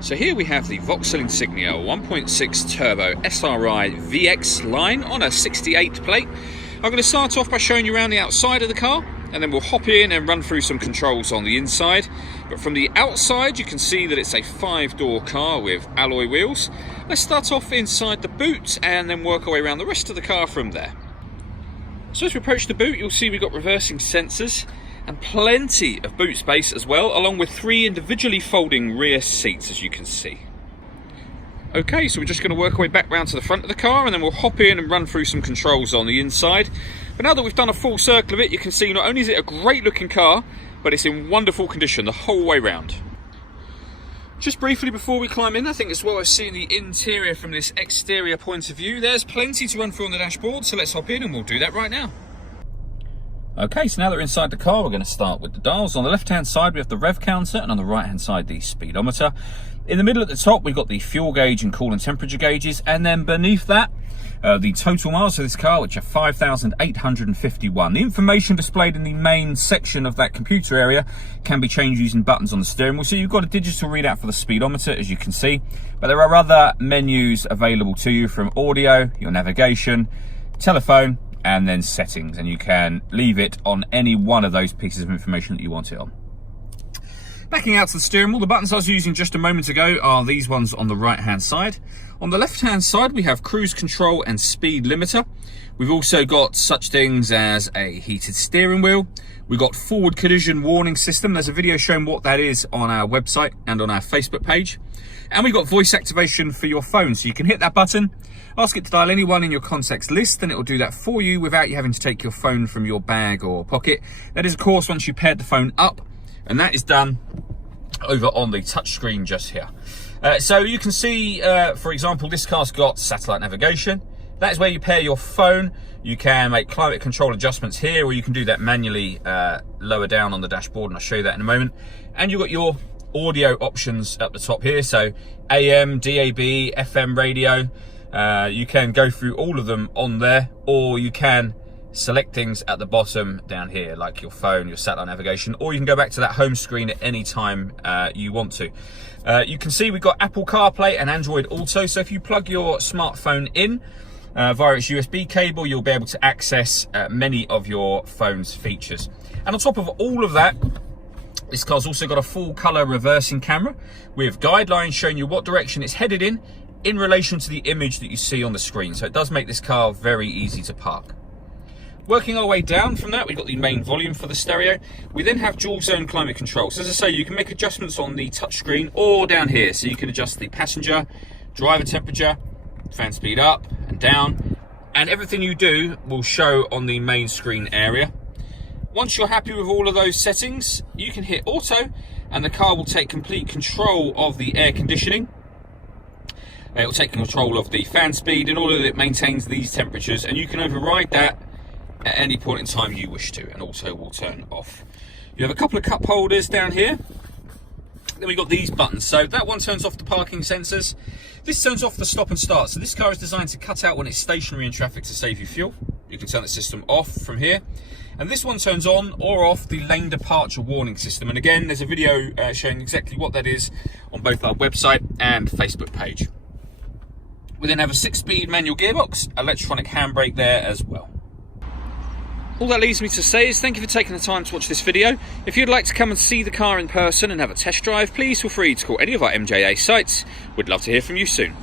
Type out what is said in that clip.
So here we have the Vauxhall Insignia 1.6 turbo SRI VX line on a 68 plate. I'm going to start off by showing you around the outside of the car, and then we'll hop in and run through some controls on the inside. But from the outside you can see that it's a 5-door car with alloy wheels. Let's start off inside the boot and then work our way around the rest of the car from there. So as we approach the boot, you'll see we've got reversing sensors and plenty of boot space as well, along with 3 individually folding rear seats, as you can see. Okay, so we're just going to work our way back round to the front of the car, and then we'll hop in and run through some controls on the inside. But now that we've done a full circle of it, you can see not only is it a great looking car, but it's in wonderful condition the whole way round. Just briefly before we climb in, I think it's well as seeing the interior from this exterior point of view. There's plenty to run through on the dashboard, so let's hop in and we'll do that right now. Okay, so now that we're inside the car, we're going to start with the dials. On the left-hand side, we have the rev counter, and on the right-hand side, the speedometer. In the middle at the top, we've got the fuel gauge and coolant temperature gauges, and then beneath that, the total miles of this car, which are 5,851. The information displayed in the main section of that computer area can be changed using buttons on the steering wheel. So you've got a digital readout for the speedometer, as you can see, but there are other menus available to you, from audio, your navigation, telephone, and then settings, and you can leave it on any one of those pieces of information that you want it on. Backing out to the steering wheel, the buttons I was using just a moment ago are these ones on the right hand side. On the left hand side we have cruise control and speed limiter. We've also got such things as a heated steering wheel. We've got forward collision warning system. There's a video showing what that is on our website and on our Facebook page. And we've got voice activation for your phone, so you can hit that button, ask it to dial anyone in your contacts list, and it will do that for you without you having to take your phone from your bag or pocket. That is, of course, once you paired the phone up, and that is done over on the touch screen just here. So you can see, for example, this car's got satellite navigation. That is where you pair your phone. You can make climate control adjustments here, or you can do that manually lower down on the dashboard, and I'll show you that in a moment. And you've got your audio options at the top here, so AM, DAB, FM radio. You can go through all of them on there, or you can select things at the bottom down here, like your phone, your satellite navigation, or you can go back to that home screen at any time you want to. You can see we've got Apple CarPlay and Android Auto, so if you plug your smartphone in via its USB cable, you'll be able to access many of your phone's features. And on top of all of that, this car's also got a full colour reversing camera with guidelines showing you what direction it's headed in relation to the image that you see on the screen. So it does make this car very easy to park. Working our way down from that, we've got the main volume for the stereo. We then have dual zone climate control. So as I say, you can make adjustments on the touchscreen or down here. So you can adjust the passenger, driver temperature, fan speed up and down, and everything you do will show on the main screen area. Once you're happy with all of those settings, you can hit auto, and the car will take complete control of the air conditioning. It will take control of the fan speed in order that it maintains these temperatures, and you can override that at any point in time you wish to, and auto will turn off. You have a couple of cup holders down here. Then we've got these buttons. So that one turns off the parking sensors. This turns off the stop and start. So this car is designed to cut out when it's stationary in traffic to save you fuel. You can turn the system off from here. And this one turns on or off the lane departure warning system. And again, there's a video showing exactly what that is on both our website and Facebook page. We then have a 6-speed manual gearbox, electronic handbrake there as well. All that leaves me to say is thank you for taking the time to watch this video. If you'd like to come and see the car in person and have a test drive, please feel free to call any of our MJA sites. We'd love to hear from you soon.